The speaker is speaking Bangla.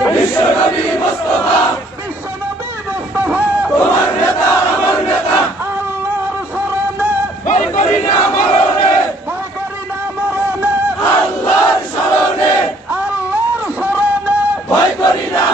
বিশ্বনবী মুস্তাফা তোমার নেতা আমার নেতা আল্লাহর শরণে ভয় করি না মরণে আল্লাহর শরণে ভয় করি না